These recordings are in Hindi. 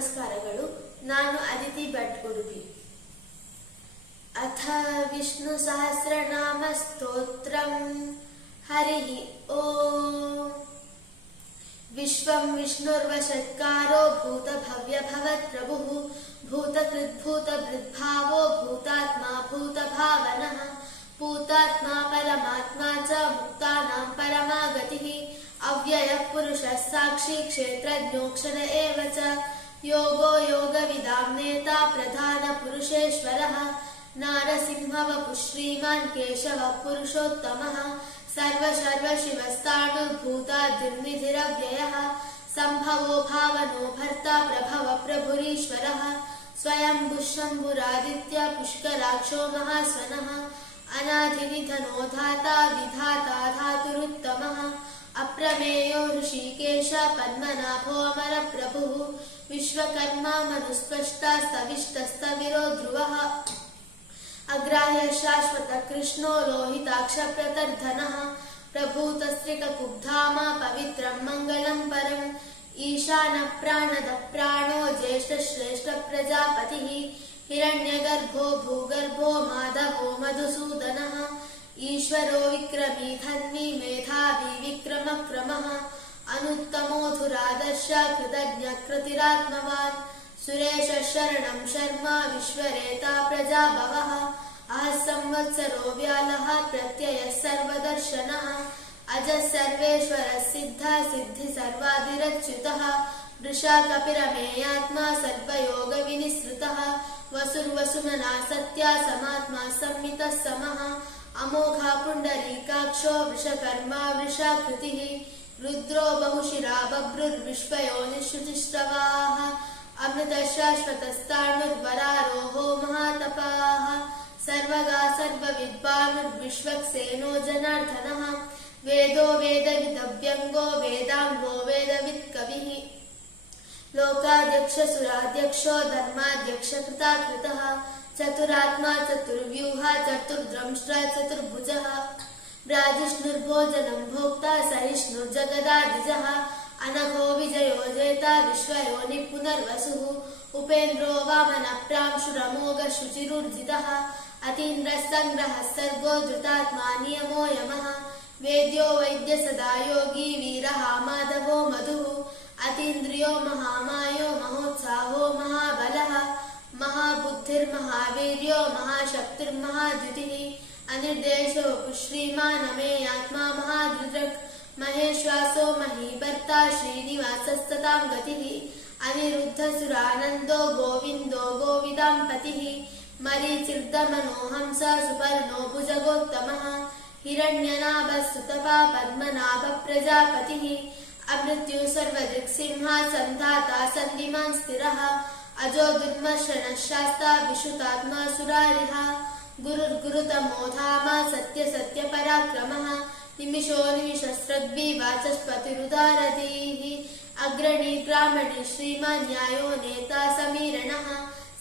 ನಮಸ್ಕಾರಗಳು ನಾನು ಅದಿತಿ ಭಟ್ ಉಡುಪಿ ಅಥ ವಿಷ್ಣು ಸಹಸ್ರನಾಮ ಸ್ತೋತ್ರಂ ಹರಿ ಓಂ ವಿಶ್ವಂ ವಿಷ್ಣುರ್ವಷಟ್ಕಾರೋ ಭೂತ ಭವ್ಯ ಭವತ್ ಪ್ರಭುಃ ಭೂತಕೃದ್ಭೂತ ಭೃದ್ಭಾವೋ ಭೂತಾತ್ಮ ಭೂತ ಭಾವನಃ ಭೂತಾತ್ಮ ಪರಮಾತ್ಮ ಚ ಮುಕ್ತಾನಾಂ ಪರಮಾ ಗತಿಃ ಅವ್ಯಯಃ ಪುರುಷಃ ಸಾಕ್ಷಿ ಕ್ಷೇತ್ರಜ್ಞೋಕ್ಷರ ಏವ ಚ योगो योगविदाम्नेता प्रधानपुरुषेश्वरः नारसिंहवपुः श्रीमान् केशवः पुरुषोत्तमः सर्वसर्वशिवस्ताणुर्भूतादिर्निधिरव्ययः संभवो भावनो भर्ता प्रभव प्रभुरीश्वरः। स्वयम्भुशम्भुरादित्य पुष्कराक्षो महास्वनः। अनाधिनिधनो धाता विधाता धातुरुत्तमः। अप्रमेयो ऋषिकेश पद्मनाभो अमरप्रभुः विश्वकर्मा मनुस्पष्टा स्तविष्टस्तविरो ध्रुवः अग्राह्य शाश्वत कृष्णो लोहिताक्ष प्रतर्धनः। प्रभूतस्त्रिककुब्धाम पवित्रं मङ्गलं परम्। ईशान प्राणद प्राणो ज्येष्ठश्रेष्ठ प्रजापतिः हिरण्यगर्भो भूगर्भो माधवो मधुसूदनः। ईश्वरो विक्रमी धन्वी मेधावी विक्रमक्रमः अनुत्तमोऽधुरादर्श कृतज्ञकृतिरात्मवान् सुरेश शरणं शर्मा विश्वरेता प्रजाभवः अः संवत्सरो व्यालः प्रत्ययः सर्वदर्शनः, अजः सर्वेश्वरः सिद्धः सिद्धि सर्वादिरच्युतः, वृषा कपिरमेयात्मा सर्वयोगविनिसृतः वसुर्वसुमना सत्या समात्मा संमितः समः अमोघा पुण्डरीकाक्षो वृषकर्मा, वृषाकृतिः, रुद्रो, बहुशिरा बभ्रुर्विश्वयोनिश्रुतिश्रवाः अमृतशाश्वतस्ताणुर्वरारोहो महातपाः। सर्वगा सर्वविद्वानुर्विश्वक्सेनो जनार्दनः। वेदो, वेदविदव्यङ्गो, वेदाङ्गो, वेदवित्कविः। लोकाध्यक्षसुराध्यक्षो, धर्माध्यक्षकृताकृतः। चतुरात्मा, चतुर्व्यूहा, चतुर्द्रंष्ट्रा, चतुर्भुजः, ब्राजिष्णुर्भोजनं भोक्ता, सहिष्णुर्जगदादिजः, अनघो विजयो जेता विश्वयोनि पुनर्वसुः, उपेन्द्रो अतीन्द्रः सङ्ग्रहः सर्गो धृतात्मा नियमो यमः, वेद्यो वैद्य सदा योगी, वीरः माधवो मधुः, अतीन्द्रियो महामायो, महोत्साहो महाबलः महाबुद्धिर्महावीर्यो महाशक्तिर्महाद्युतिः अनिर्देशो श्रीमानमेयात्मा महादृदृक् महेश्वासो महीभर्ता श्रीनिवासस्ततां गतिः, अनिरुद्धसुरानन्दो गोविन्दो गोविदां पतिः, मरीचिर्दमनोहंस सुपर्णो भुजगोत्तमः, हिरण्यनाभस्तुतपा पद्मनाभप्रजापतिः, अमृत्यु सर्वदृक्सिंहा सन्धाता सन्धिमान् स्थिरः अजो दुर्मर्शनः शास्ता विशुतात्मा सुरारिः गुरुर्गुरुतमो धाम सत्यसत्यपराक्रमः निमिषो निमिषस्रग्भि वाचस्पतिरुदारधीः, अग्रणी ब्राह्मणी श्रीमान् न्यायो नेता समीरणः,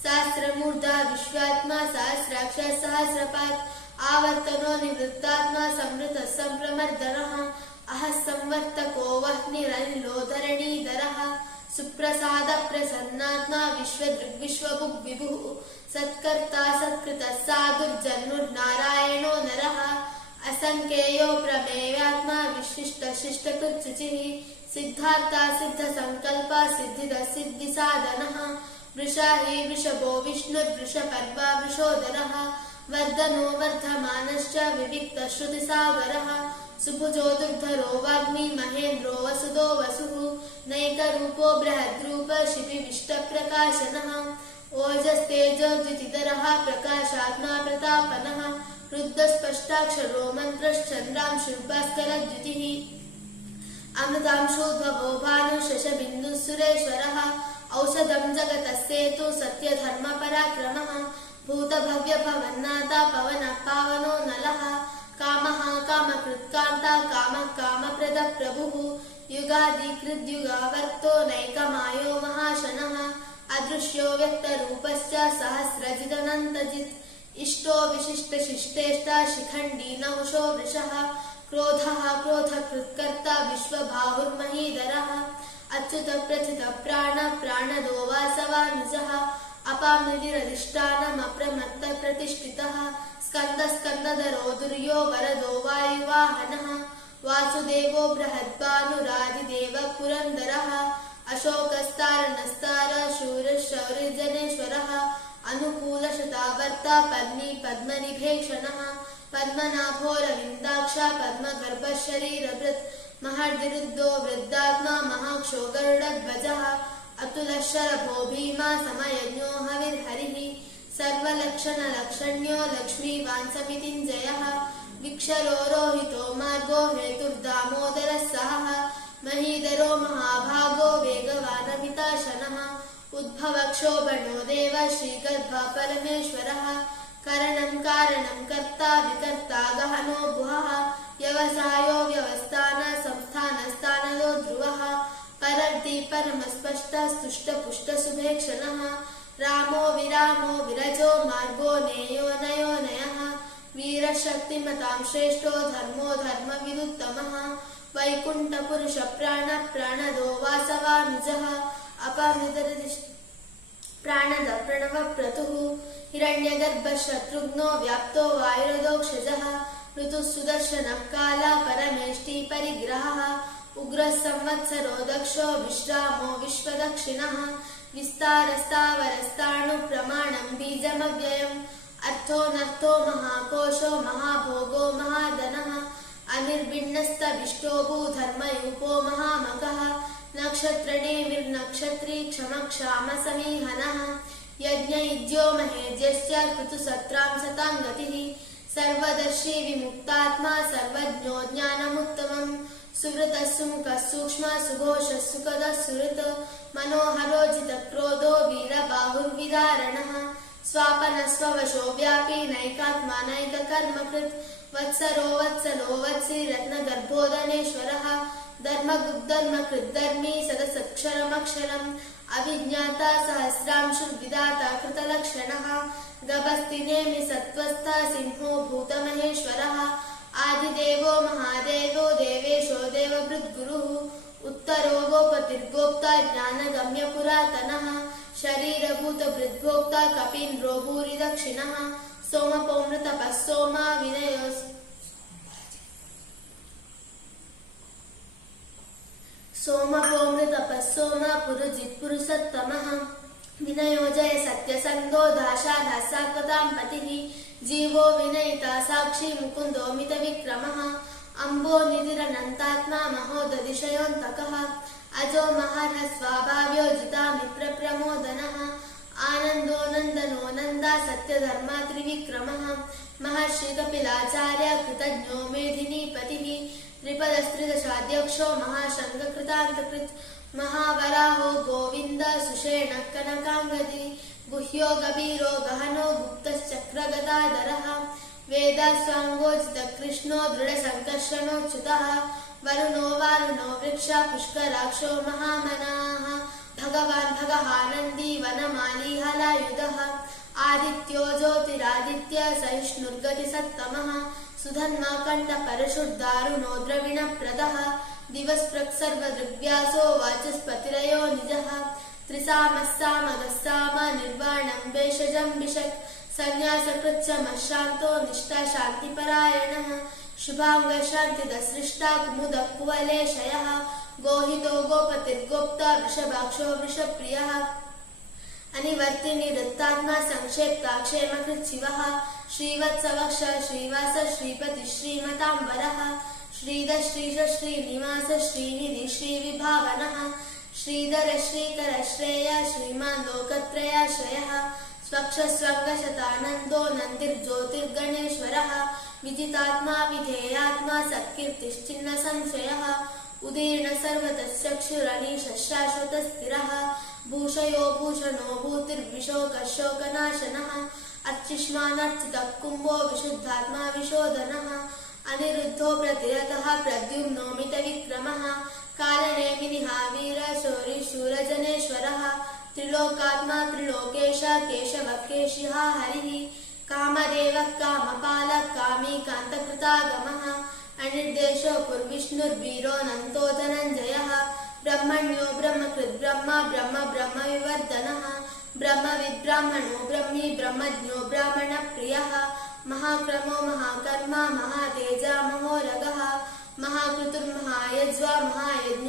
सहस्रमूर्धा विश्वात्मा सहस्राक्ष सहस्रपात् आवर्तनो निवृत्तात्मा संवृतः सम्प्रमर्दनः अहः संवर्तको वह्निरनिलो धरणीधरः सुप्रसादप्रसन्नात्मा विश्वदृग्विश्वभुग् विभुः। सत्कर्ता सत्कृतः साधुर्जन्मुर्नारायणो नरः। असङ्ख्येयो प्रमेयात्मा विशिष्टशिष्टकृत्सुचिः सिद्धार्था सिद्धसङ्कल्पा सिद्धिदः सिद्धिसाधनः। वृषा हि वृषभो विष्णुर्वृषपर्वा वृषोदरः। वर्धनो वर्धमानश्च विविक्तश्रुतिसागरः सुभुजो दुर्धरो वाग्मी महेन्द्रो वसुदो वसुः नैकरूपो बृहद्रूप शिपिविष्टप्रकाशनः ओजस्तेजो द्वितिधरः प्रकाशात्मा प्रतापनः रुद्धस्पष्टाक्षरो मन्त्रश्चन्द्रांशुर्भास्करद्युतिः अमृतांशोद्भवो भानुशशबिन्दुः सुरेश्वरः औषधं जगतस्येतु सत्यधर्मपराक्रमः भूतभव्यभवन्नाथा पवनः पावनो नलः कामः कामकृत्कान्ता कामः कामप्रदः प्रभुः युगादिकृद्युगावर्तो नैकमायो महाशनः। अदृश्यो व्यक्तरूपश्च सहस्रजिदनन्तजित्। इष्टो विशिष्टशिष्टेष्टा शिखण्डी नहुषो वृषः। क्रोधः क्रोधकृत्कर्ता विश्वबाहुर्महीधरः अच्युत प्रथित प्राण प्राण प्राणदो वासवानुजः अपाम्निधिरधिष्ठानमप्रमत्तप्रतिष्ठितः स्कन्दस्कन्दधरो वरदो वायुवाहनः वासुदेवो बृहद्भानुरादिदेव पुरन्दरः। अशोकस्तारणस्तार शूरशौर्यजनेश्वरः अनुकूलशतावर्ता पद्मी पद्मनिभेक्षणः। पद्मनाभोरविन्दाक्ष पद्मगर्भशरीरभृत्। महर्दिरुद्धो वृद्धात्मा महाक्षो गरुडध्वजः अतुलशरभो भीमा समयज्ञो हविर्हरिः सर्वलक्षणलक्षण्यो लक्ष्मीवांसमितिञ्जयः विक्षरो रोहितो मार्गो हेतुर्दामोदरः सहः। महीधरो महाभागो वेगवानमिताशनः उद्भवक्षोभणो देव श्रीगर्भा परमेश्वरः। करणं कारणं कर्ता विकर्ता गहनो गुहः व्यवसायो व्यवस्थान संस्थानस्थानयो ध्रुवः। परर्ति परमस्पष्टस्तुष्टपुष्टसुभेक्षणः రామో విరామో విరజో మార్గో నేయో నయో నయ. వీరశక్తిమతాం శ్రేష్టో ధర్మో ధర్మ విదుత్తమ వైకుంఠపురుష ప్రాణ ప్రాణదో వాసవా నిజ. అపమితరి ప్రాణద ప్రణవ ప్రతు. హిరణ్యగర్భ శత్రుఘ్నో వ్యాప్తో వాయురదోక్షజ ఋతుసుదర్శన కాల పరమేష్టి పరిగ్రహ. ఉగ్ర సంవత్సరో దక్షో విశ్రామో విశ్వదక్షిణ. విస్తారస్తావరస్తాణు ప్రమాణం బీజమవ్యయం అర్థో నర్థో మహాకోశో మహాభోగో మహాధన అనిర్భిన్నస్తవిష్టోభూ ధర్మయూపో మహామక నక్షత్రణీమిర్నక్షత్రీ క్షమక్షామ సమీహన యజ్ఞ ఇద్యో మహేజ్యస్య కృతు సత్రాం సతాం గతి సర్వదర్శి విముక్తాత్మా సర్వజ్ఞో జ్ఞానముత్తమం सुमुखः सूक्ष्म सुघोषः सुखदः सुहृत् मनोहरोजितक्रोधो वीरबाहुर्विदारणः स्वापनस्ववशो व्यापी नैकात्मा नैककर्मकृत् वत्सरो वत्सलो वत्सि रत्नगर्भोदनेश्वरः धर्मगुग्धर्मकृद्धर्मी सदसत्क्षरमक्षरम् अविज्ञाता सहस्रांशुर्विदाता कृतलक्षणः गभस्तिनेमि सत्त्वस्था सिंहो भूतमहेश्वरः आदिदेवो महादेवो देवेशो देवभृद्गुरुः उत्तरो गोपतिर्गोप्ता ज्ञानगम्यपुरातनः शरीरभूतभृद्भोक्ता कपीन्द्रो भूरि दक्षिणः सोमपोमृतपः सोमा विनयो सोमपोमृतपः सोम पुरुजित्पुरुषोत्तमः विनयो जय सत्यसन्धो दाशाधासात्वतां पतिः जीवो विनयिता साक्षी मुकुन्दो मितविक्रमः अम्बो निधिरनन्तात्मा महोदधिशयोऽन्तकः अजो महर्ह स्वाभाव्यो जितामिप्रप्रमोदनः आनन्दो नन्दनो नन्दा सत्यधर्मा त्रिविक्रमः महर्षिकपिलाचार्य कृतज्ञो मेधिनीपतिः त्रिपदस्त्रिदशाध्यक्षो महाशङ्खकृतान्तकृत् महावराहो गोविन्द सुषेणः कनकाङ्गदी गुह्यो गभीरो गहनो गुप्तश्चक्रगदाधरः वेदास्वाङ्गोचितकृष्णो दृढसङ्कर्षणोच्युतः वरुणो वारुणो वृक्ष पुष्कराक्षो महामनाः। भगवान् भगहानन्दी वनमाली हलायुधः आदित्यो ज्योतिरादित्य सहिष्णुर्गतिसत्तमः। सुधन्मा कण्ठपरशुर्दारुणो द्रविणप्रदः। दिवस्पृक्सर्वदृग्व्यासो वाचस्पतिरयो निजः। गोहितो गोपतिर्गोप्ता वृषभाक्षो वृषप्रियः। अनिवर्तिनिवृत्तात्मा संक्षेप्ता क्षेमकृच्छिवः श्रीवत्सवक्ष श्रीवास श्रीपति श्रीमताम्बरः। श्रीधर श्रीश श्रीनिवास श्रीनिधि श्रीविभावनः श्रीधर श्रीकर श्रेय श्रीमान् लोकत्रयाश्रयः स्वक्षस्वङ्गशतानन्दो नन्दिर्ज्योतिर्गणेश्वरः विजितात्मा विधेयात्मा सत्कीर्तिश्चिन्न संशयः उदीर्ण सर्वतश्चक्षुरणीशः शाश्वतस्थिरः भूषयो भूषणो भूतिर्विशोकशोकनाशनः अर्चिष्मानर्चितः कुम्भो विशुद्धात्मा विशोधनः अनिरुद्धो प्रतिरतः प्रद्युम्नो मितविक्रमः कालनेमिनिः त्रिलोकात्मा त्रिलोकेश केशवः केशिः हरिः कामदेवः कामपालः कामी कान्तकृतागमः अनिर्देशो पुर्विष्णुर्वीरो नन्तो धनञ्जयः ब्रह्मण्यो ब्रह्मकृत् ब्रह्म ब्रह्म ब्रह्मविवर्धनः ब्रह्मविद्ब्राह्मणो ब्रह्मी ब्रह्मज्ञो ब्राह्मणप्रियः महाक्रमो महाकर्मा महातेजा महोरगः महाकृतुर्महायज्वा महायज्ञो महाहविः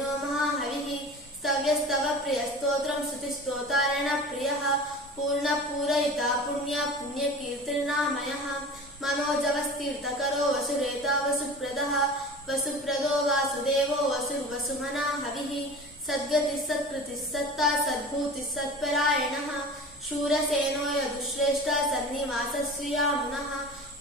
स्तव्यस्तव प्रियस्तोत्रं स्तुतिस्तोतारणप्रियः पूर्णपूरयिता पुण्य पुण्यकीर्तिर्नामयः मनोजवस्तीर्थकरो वसुरेता वसुप्रदः वसुप्रदो वासुदेवो वसुर्वसुमना हविः। सद्गतिः सत्कृतिः सत्ता, सद्भूतिः सत्परायणः। शूरसेनो यदुश्रेष्ठा सन्निवासः श्रियामुनः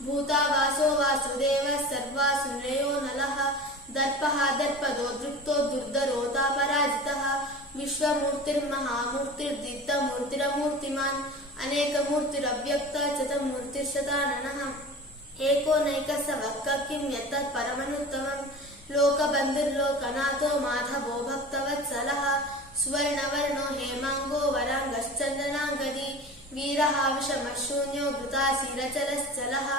भूतावासो वासुदेवः, सर्वासुरयो नलः। దర్పః దర్పదో దృప్తో దుర్ధరో తాపరాజిత విశ్వమూర్తిర్మహామూర్తిర్దిత్తమూర్తిరమూర్తిమాన్ అనేకమూర్తిరవ్యక్త చతమూర్తిశతాననః ఏకో నైక స వక్క కిం యత్తత్ పరమనుత్తమం లోకబంధుర్లోకనాథో మాధవో భక్తవత్సలః సువర్ణవర్ణో హేమాంగో వరాంగశ్చందనాంగది వీరహావిషమశూన్యో ఘృతాశీరచలశ్చలః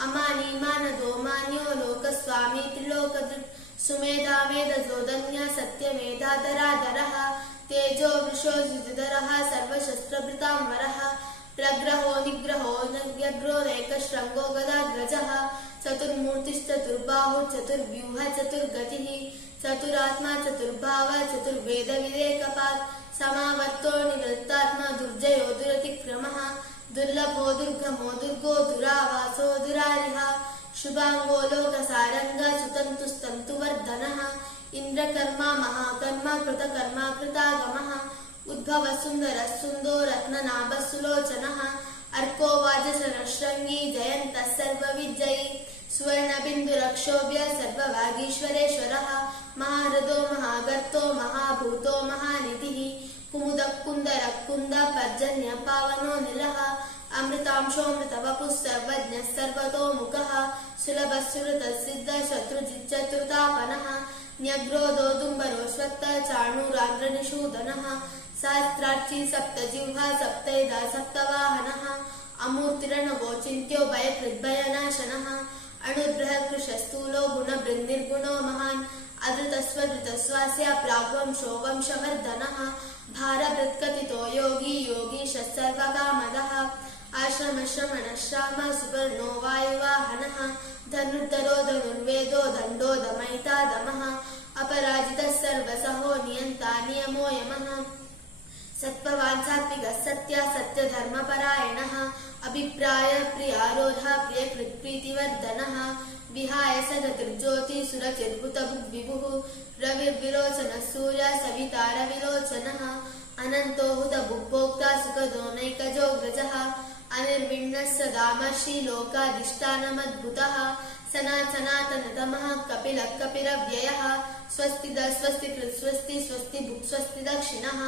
घृताशीरचलश्चलः अमानीमानदो मान्यो लोकस्वामी त्रिलोकदृक् सुमेधा मेधजोदन्य सत्यमेधाधराधरः तेजो वृषो युधिधरः सर्वशस्त्रभृताम्बरः, प्रग्रहो निग्रहो व्यग्रो नैकशृङ्गो गदाध्वजः चतुर्मूर्तिश्चतुर्बाहुश्चतुर्व्यूह चतुर्गतिः, चतुरात्मा, चतुर्भाव, चतुर्वेदविवेकपात्, समावर्तो निवृत्तात्मा दुर्जयो दुरतिक्रमः దుర్లభో ఇంద్రకర్మ మహాకర్మ కృతకర్మ కృతాగమ ఉద్భవ సుందర సుందో రత్ననాభ సులోచన అర్కో వాజసనశృంగి జయంత సర్వ విజయి సువర్ణ బిందు మహారథో మహాగర్తో మహాభూతో మహానిధి महागर्तो महाभूतो महानिधिः कुमुदः कुन्दरः कुन्द पर्जन्य पावनो निलः अमृतांशोऽमृतवपुः सर्वज्ञः सर्वतोमुखः सुलभः सुहृतः सिद्धः शत्रुजिच्चतुर्तापनः न्यग्रोधो दुम्बरो श्वत्त चाणूराग्रनिषूदनः सहस्राक्षी सप्तजिह्वा सप्तैदा सप्तवाहनः अमूर्तिरणवो चिन्त्यो भयकृद्भयनाशनः अणुर्बृहकृशस्थूलो गुणबृन्निर्गुणो महान् अधृतस्वधृतस्वास्य प्राग्वंशो वंशवर्धनः भारभृत्कथितो योगी योगीशः सर्वकामदः। आश्रमश्रमणश्राम सुपर्णो वायुवाहनः। धनुर्धरो धनुर्वेदो दण्डो दमयिता दमः। अपराजितः सर्वसहो नियन्ता नियमो यमः। सत्त्ववान् सात्विकः सत्या सत्यधर्मपरायणः अभिप्राय, प्रियारोधः प्रियकृत्प्रीतिवर्धनः विहाय सदतिर्ज्योति सुरचिर्भुतभुग्विभुः रविर्विरोचनः सूर्य सवितारविलोचनः अनन्तो हुतभुग्भोक्ता सुखदो नैकजोग्रजः अनिर्विण्णः सदामर्षि लोकाधिष्ठानमद्भुतः सनातनतमः कपिलः स्वस्ति द स्वस्ति कृत् स्वस्ति स्वस्ति स्वस्ति दक्षिणः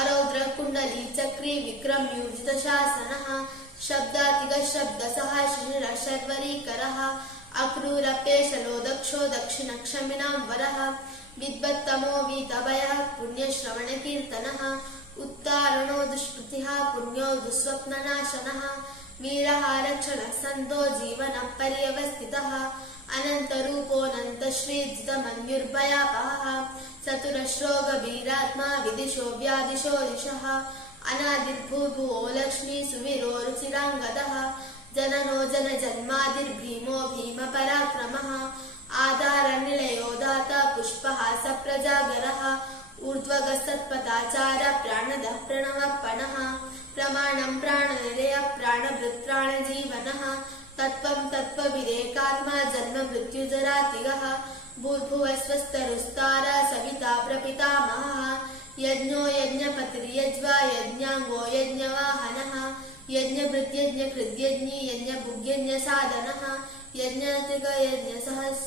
अरौद्र कुण्डली चक्री विक्रम्यूर्जितशासनः शब्दातिगः शब्दसः शिशिरः शर्वरीकरः अक्रूरपेशलो दक्षो दक्षिणक्षमिणां वरः विद्वत्तमो वीतभयः पुण्यश्रवणकीर्तनः उत्तारणो दुष्कृतिः पुण्यो दुःस्वप्ननाशनः वीरः रक्षणः सन्तो जीवनः पर्यवस्थितः अनन्तरूपोऽनन्तश्रीजितमन्युर्भयापहः चतुरश्रोगवीरात्मा विदिशो व्यादिशो दिशः अनादिर्भूभुवो लक्ष्मी सुविरो रुचिराङ्गदः जननो जनजन्मादिर्भीमो भीमपराक्रमः आधारनिलयो दाता पुष्पः सप्रजागरः ऊर्ध्वगसत्पथाचार प्राणदः प्रणवपणः प्रमाणं प्राणनिलय प्राणभृत् प्राणजीवनः तत्त्वं तत्त्वविरेकात्मा जन्ममृत्युजरातिगः भूर्भुवस्वस्तरुस्तार सविता प्रपितामहः यज्ञो यज्ञपतिर्यज्वा यज्ञाङ्गो यज्ञवाहनः यज्ञभृत्यज्ञकृद्यज्ञी यज्ञभुग्यज्ञसाधनः, यज्ञतिगयज्ञसहस्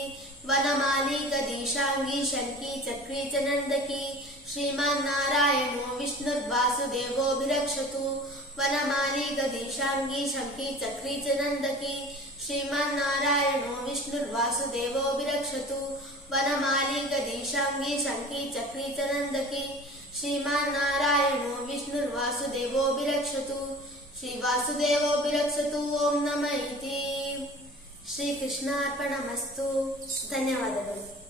वनमाली गदीशाङ्गी शङ्की चक्री च नन्दकी। श्रीमन्नारायणो विष्णुर्वासुदेवोऽभिरक्षतु वनमाली गदीशाङ्गी शङ्की चक्री च नन्दकी। श्रीमन्नारायणो विष्णुर्वासुदेवोऽभिरक्षतु वनमाली गदीशाङ्गी शङ्की चक्री च नन्दकी। श्रीमन्नारायणो विष्णुर्वासुदेवोऽभिरक्षतु श्रीवासुदेवोऽभिरक्षतु ॐ नम इति। ಶ್ರೀಕೃಷ್ಣ ಅರ್ಪಣ ಮಸ್ತು ಧನ್ಯವಾದಗಳು.